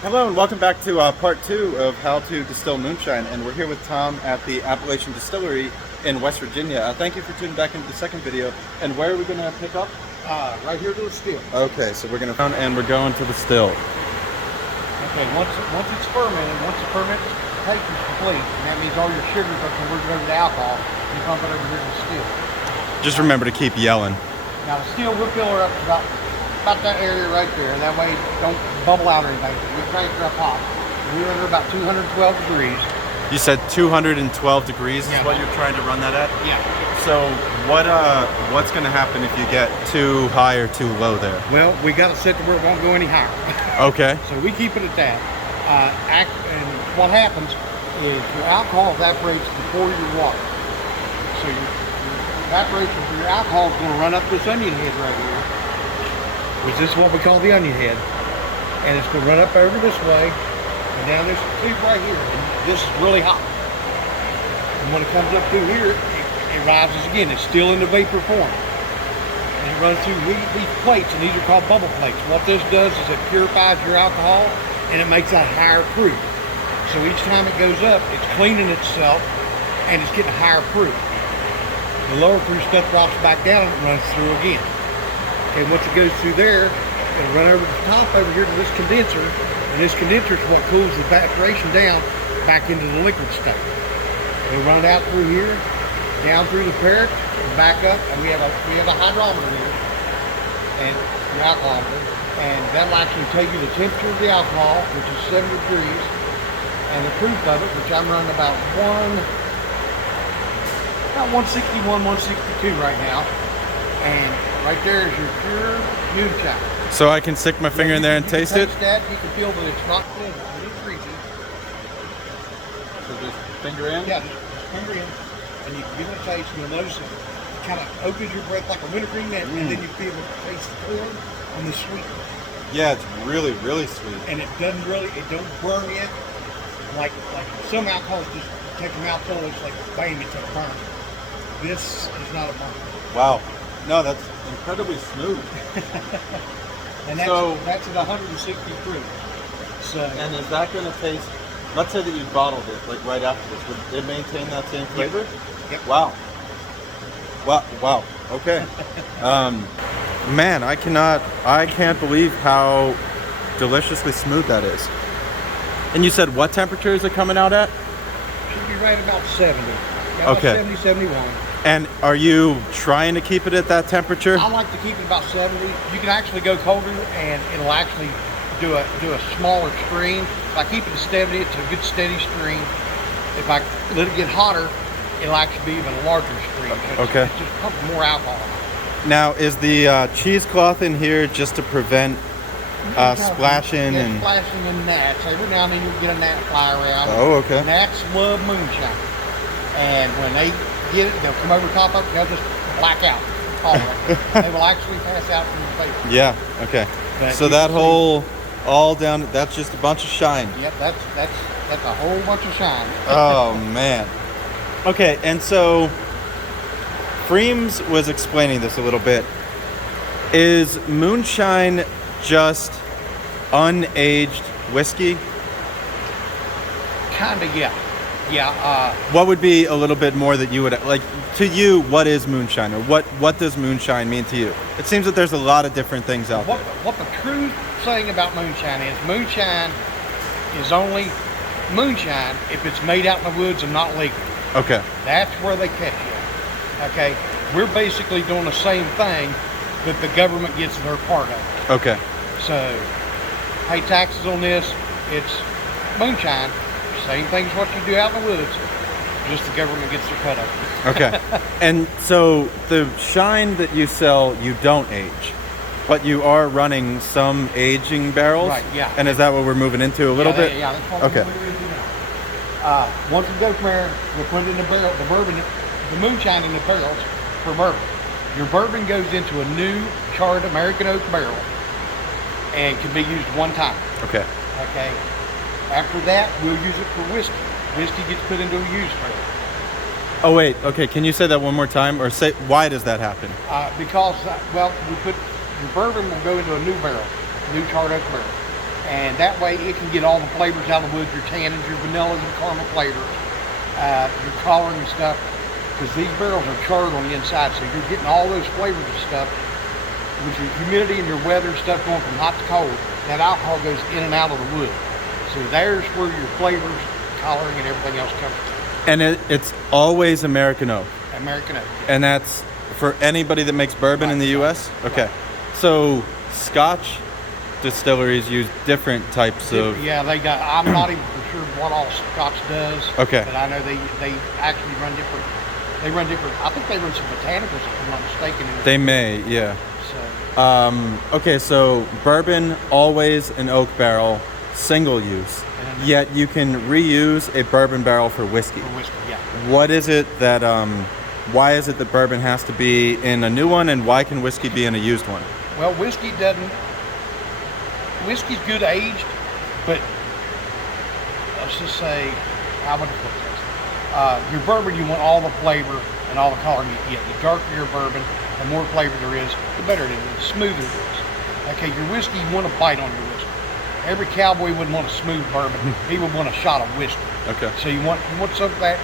Hello and welcome back to part 2 of how to distill moonshine, and we're here with Tom at the Appalachain Distillery in West Virginia. Thank you for tuning back into the second video. And where are we going to pick up? Right here to the still. Okay, so we're going to and we're going to the still. Okay, once it's fermented, once the fermentation is complete, and that means all your sugars are converted over to alcohol, you pump it over here to the still. Just remember to keep yelling. Now the still, we'll fill her up to about that area right there. That way it don't bubble out or anything. We crank her up hot. We run her about 212 degrees. You said 212 degrees is what you're trying to run that at? Yeah. So what's going to happen if you get too high or too low there? Well, we got it set to where it won't go any higher. Okay. So we keep it at that. And what happens is your alcohol evaporates before your water. So your evaporation for your alcohol is going to run up this onion head right here, which is what we call the onion head. And it's going to run up over this way and down this tube right here. And this is really hot. And when it comes up through here, it rises again. It's still in the vapor form. And it runs through these plates, and these are called bubble plates. What this does is it purifies your alcohol and it makes that higher proof. So each time it goes up, it's cleaning itself and it's getting higher proof. The lower proof stuff drops back down and it runs through again. Okay, once it goes through there, it'll run over the top over here to this condenser, and this condenser is what cools the evaporation down back into the liquid state. It'll run out through here, down through the parrot, and back up, and we have a hydrometer here, and the alcoholometer, and that'll actually tell you the temperature of the alcohol, which is 70 degrees, and the proof of it, which I'm running about 161, 162 right now, and right there is your pure moonshine. So I can stick my finger in there and taste it? That, you can feel that it's not thin, it is greasy. So just finger in? Yeah, just finger in, and you can give it a taste, and you'll notice it kind of opens your breath like a wintergreen net, and then you feel the taste the corn and the sweet. Yeah, it's really, really sweet. And it don't burn yet. Like some alcohols just take a mouthful, it's like bang, it's a burn. This is not a burn. Wow. No, that's incredibly smooth. And that's at 160 proof. So, and is that going to taste, let's say that you bottled it, like right after this, would it maintain that same flavor? Yep. Wow. Wow. Okay. Man, I can't believe how deliciously smooth that is. And you said what temperature is it coming out at? Should be right about 70. About okay. 70, 71. And are you trying to keep it at that temperature? I like to keep it about 70. You can actually go colder and it'll actually do a smaller stream. If I keep it at 70, it's a good steady stream. If I let it get hotter, it'll actually be even a larger stream. Okay. It's just pumping more alcohol. Now, is the cheesecloth in here just to prevent splashing and splashing and gnats? Every now and then you get a gnat fly around. Oh, okay. Gnats love moonshine, and when they get it, they'll come over top of it. They'll just black out. All of them. They will actually pass out from the vapor. Yeah. Okay. But so that whole all down, that's just a bunch of shine. Yep. That's a whole bunch of shine. Oh man. Okay, and so Freems was explaining this a little bit. Is moonshine just unaged whiskey? Kinda, yeah. Yeah. What would be a little bit more that you would like to you? What is moonshine, or what does moonshine mean to you? It seems that there's a lot of different things out there. What the true saying about moonshine is only moonshine if it's made out in the woods and not legal. Okay. That's where they catch you. Okay. We're basically doing the same thing that the government gets their part of. Okay. So, pay taxes on this. It's moonshine. Same thing as what you do out in the woods. Just the government gets their cut of it. Okay. And so the shine that you sell, you don't age, but you are running some aging barrels. Right. Yeah. And is that what we're moving into a little bit? Yeah. That's what okay. we're moving into now. Once we go from there, we'll put it in the barrel. The bourbon, the moonshine in the barrels for bourbon. Your bourbon goes into a new charred American oak barrel and can be used one time. Okay. Okay. After that, we'll use it for whiskey. Whiskey gets put into a used barrel. Oh wait, okay. Can you say that one more time, or say why does that happen? Because we put your bourbon will go into a new barrel, new charred oak barrel. And that way it can get all the flavors out of the wood, your tannins, your vanillas and caramel flavors, your coloring and stuff. Because these barrels are charred on the inside, so you're getting all those flavors and stuff. With your humidity and your weather and stuff going from hot to cold, that alcohol goes in and out of the wood. So there's where your flavors, coloring, and everything else comes from. And it's always American oak. American oak. And that's for anybody that makes bourbon in the U.S.? Okay. Right. So Scotch distilleries use different types of... Yeah, they got, I'm not even for sure what all Scotch does. Okay. But I know they actually run different, I think they run some botanicals if I'm not mistaken. They may, yeah. So. Okay, so bourbon, always an oak barrel, single use. Yet you can reuse a bourbon barrel for whiskey. For whiskey, yeah. What is it that, why is it that bourbon has to be in a new one, and why can whiskey be in a used one? Well, whiskey's good aged, but let's just say, how would I put this? Your bourbon, you want all the flavor and all the color you get. The darker your bourbon, the more flavor there is, the better it is, the smoother it is. Okay, your whiskey, you want to bite on your whiskey. Every cowboy wouldn't want a smooth bourbon. He would want a shot of whiskey. Okay. So you want some of that.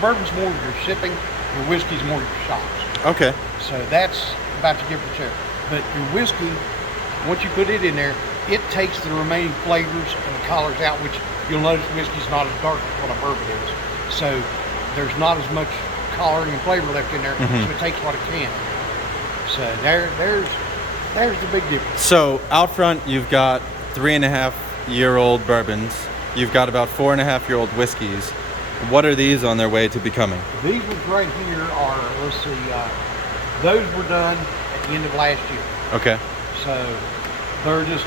Bourbon's more your sipping, your whiskey's more your shots. Okay. So that's about the difference there. But your whiskey, once you put it in there, it takes the remaining flavors and the colors out, which you'll notice whiskey's not as dark as what a bourbon is. So there's not as much coloring and flavor left in there, so it takes what it can. So there's the big difference. So out front, you've got 3.5-year-old bourbons. You've got about 4.5-year-old whiskeys. What are these on their way to becoming? These ones right here are, let's see, those were done at the end of last year. Okay. So they're just,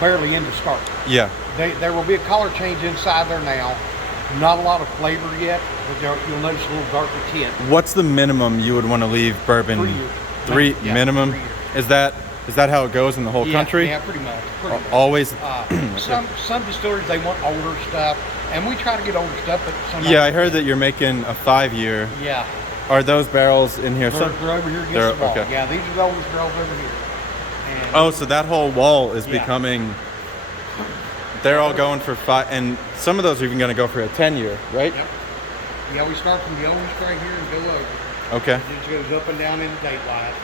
barely into start. Yeah. There will be a color change inside there now. Not a lot of flavor yet, but you'll notice a little darker tint. What's the minimum you would want to leave bourbon? 3 years. Three Yeah, minimum? 3 years. Is that how it goes in the whole country? Yeah, pretty much. Always. Some distilleries, they want older stuff, and we try to get older stuff, but sometimes Yeah, I heard that you're making a 5-year. Yeah. Are those barrels in here? They're over here against the wall. Okay. Yeah, these are the oldest barrels over here. And Oh, so that whole wall is Yeah. becoming. They're all going for 5, and some of those are even going to go for a 10-year, right? Yep. Yeah, we start from the oldest right here and go over. Okay. It just goes up and down in the date line.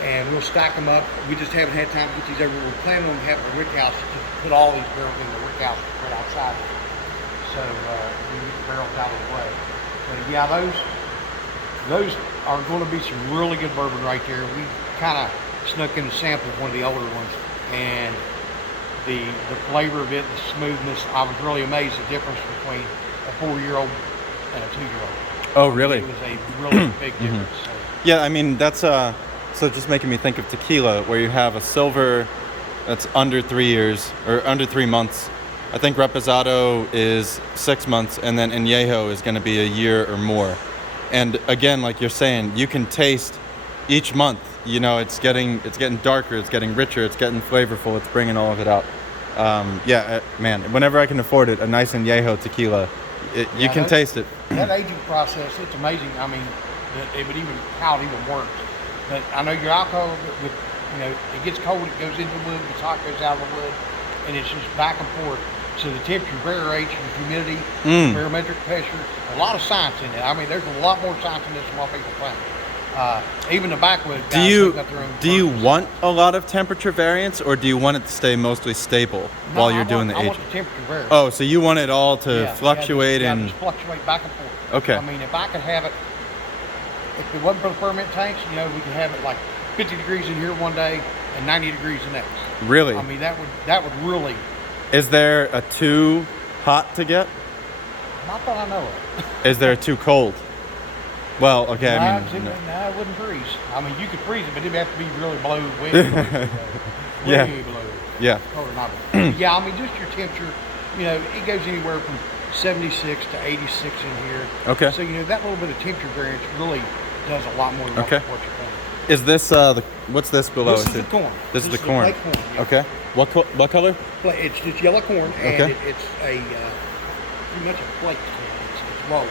And we'll stack them up. We just haven't had time to get these over. We're planning on having a rick house to put all these barrels in the rick house right outside. So we can get the barrels out of the way. But yeah, those are going to be some really good bourbon right there. We kind of snuck in a sample of one of the older ones, and the flavor of it, the smoothness, I was really amazed the difference between a 4-year-old and a 2-year-old. Oh, really? It was a really big difference. So. Yeah, I mean, that's so just making me think of tequila, where you have a silver that's under 3 years or under 3 months. I think Reposado is 6 months, and then Añejo is going to be a year or more. And again, like you're saying, you can taste each month. It's getting darker, it's getting richer, it's getting flavorful, it's bringing all of it out. Man, whenever I can afford it, a nice Añejo tequila, you can taste it. That aging process, it's amazing. I mean, how it even works. But I know your alcohol, it gets cold, it goes into the wood, it gets hot, it goes out of the wood, and it's just back and forth. So the temperature varies, your humidity, barometric pressure, a lot of science in it. I mean, there's a lot more science in this than what people think. Even the backwood guys, they've got their own do you purpose. want a lot of temperature variance, or do you want it to stay mostly stable while you're doing the I aging? want the temperature variance. Oh, so you want it all to fluctuate and and just fluctuate back and forth. Okay. I mean, if I could have it, if it wasn't for the ferment tanks, we could have it like 50 degrees in here one day and 90 degrees the next. Really? I mean, that would really. Is there a too hot to get? Not that I know of. Is there a too cold? Well, okay, I mean, no, it wouldn't freeze. I mean, you could freeze it, but it'd have to be really below, way below. Yeah. Way below. Yeah. Or not. Yeah, I mean, just your temperature, it goes anywhere from 76 to 86 in here. Okay. So, that little bit of temperature variance really does a lot more than what you're doing. Is this what's this below? This is the corn. This is the corn. Flake corn, yeah. Okay. What color? It's just yellow corn, and Okay. it's a pretty much a flake corn. It's rolled.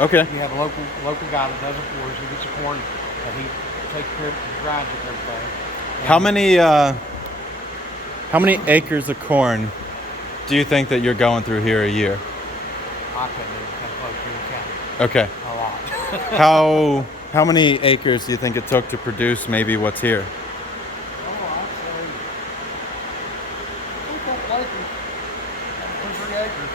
Okay. We have a local guy that does it for us. He gets the corn, and he takes care of it, and grinds it and everything. How many How many acres of corn do you think that you're going through here a year? I couldn't even come close to the county. Okay. A lot. How many acres do you think it took to produce maybe what's here? Oh, I'd say, I think that flake is 2 or 3 acres.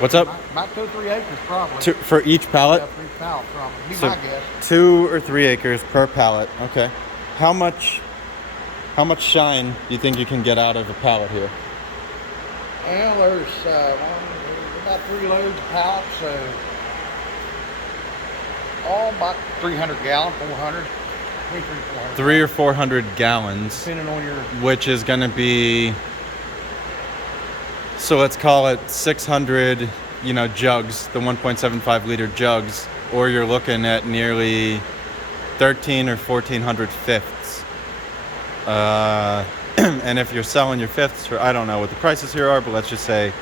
What's up? About 2 or 3 acres, probably. For each pallet? Yeah, 3 pallets, probably. Be So my guess. 2 or 3 acres per pallet. Okay. How much shine do you think you can get out of a pallet here? Well, there's about 3 loads of pallets, so about 300 gallon, 400, 400. 300 or 400 gallons, Depending on your, which is going to be, so let's call it 600, jugs, the 1.75 liter jugs, or you're looking at nearly 13 or 1400 fifths. And if you're selling your fifths for, I don't know what the prices here are, but let's just say,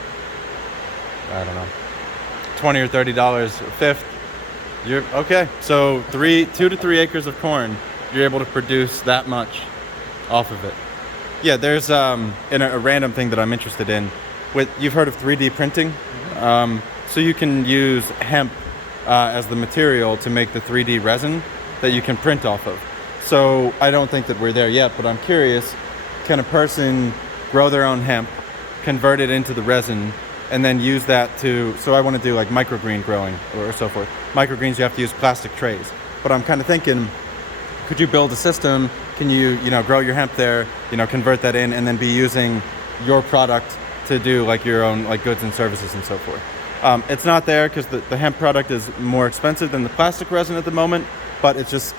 I don't know, $20 or $30 a fifth. You're okay. So 2 to 3 acres of corn, you're able to produce that much off of it. Yeah, there's in a random thing that I'm interested in. You've heard of 3D printing? Mm-hmm. So you can use hemp as the material to make the 3D resin that you can print off of. So I don't think that we're there yet, but I'm curious, can a person grow their own hemp, convert it into the resin, and then use that so I want to do like microgreen growing or so forth. Microgreens, you have to use plastic trays. But I'm kind of thinking, could you build a system? Can you, grow your hemp there, convert that in, and then be using your product to do like your own like goods and services and so forth. It's not there because the hemp product is more expensive than the plastic resin at the moment, but it's just,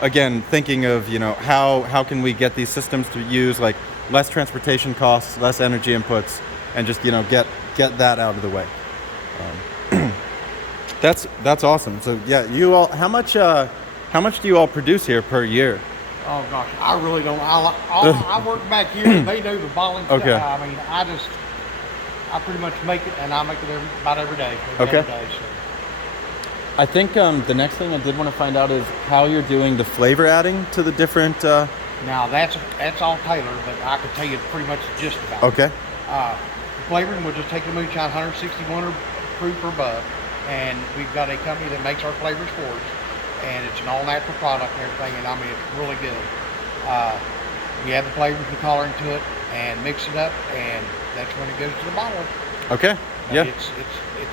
again, thinking of, how can we get these systems to use like less transportation costs, less energy inputs, and just, get that out of the way. That's awesome. So yeah, you all, how much do you all produce here per year? oh gosh, I really don't. I work back here and they do the bottling stuff. Okay. I mean, I pretty much make it, and I make it about every day. Okay. Every day, so. I think the next thing I did want to find out is how you're doing the flavor adding to the different. Now that's all tailored, but I can tell you pretty much the gist about it. Okay. The flavoring, we'll just take the Moonshine 161 proof or above, and we've got a company that makes our flavors for us, and it's an all-natural product and everything, and I mean, it's really good. We add the flavors and coloring to it and mix it up, and that's when it goes to the bottler. Okay. But Yeah. It's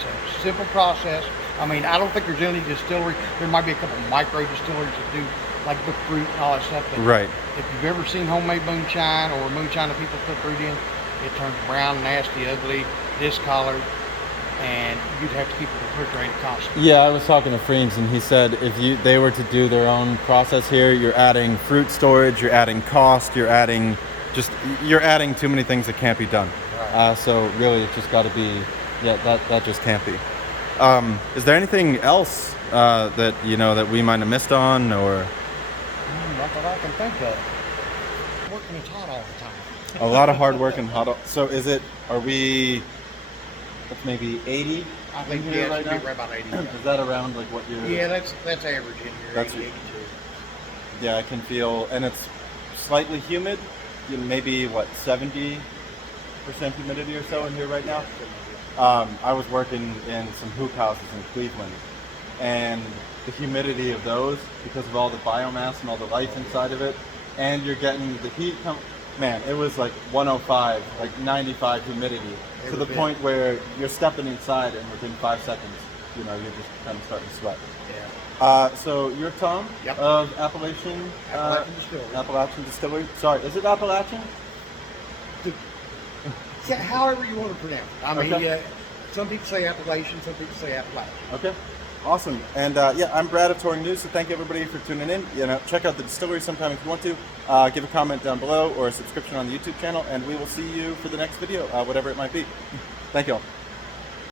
a simple process. I mean, I don't think there's any distillery. There might be a couple of micro distilleries that do like the fruit and all that stuff. But Right. if you've ever seen homemade moonshine or moonshine that people put fruit in, it turns brown, nasty, ugly, discolored, and you'd have to keep it refrigerated constantly. Yeah, I was talking to Freems, and he said if they were to do their own process here, you're adding fruit storage, you're adding cost, you're adding too many things that can't be done. Right. So really, it's just got to be, that just can't be. Is there anything else that that we might have missed on, or Not that I can think of. Working is hot all the time. a lot of hard work and hot? So are we? That's maybe 80. I think in here right now? right about 80. Is that around like what you're? Yeah, that's average in here. That's 80, 82. Yeah, I can feel, and it's slightly humid. Maybe 70% humidity or so in here right now. I was working in some hoop houses in Cleveland, and the humidity of those, because of all the biomass and all the lights inside of it, and you're getting the heat man, it was like 105, like 95 humidity, to the point where you're stepping inside and within 5 seconds, you're just kind of starting to sweat. Yeah. So you're Tom Yep. of Appalachain Distillery. Appalachain Distillery. Sorry, is it Appalachian? Yeah, however you want to pronounce it. I mean, Okay. some people say Appalachian, some people say Appalachian. Okay, awesome. And I'm Brad of Touring News, so thank you everybody for tuning in. Check out the distillery sometime if you want to. Give a comment down below or a subscription on the YouTube channel, and we will see you for the next video, whatever it might be. Thank you all.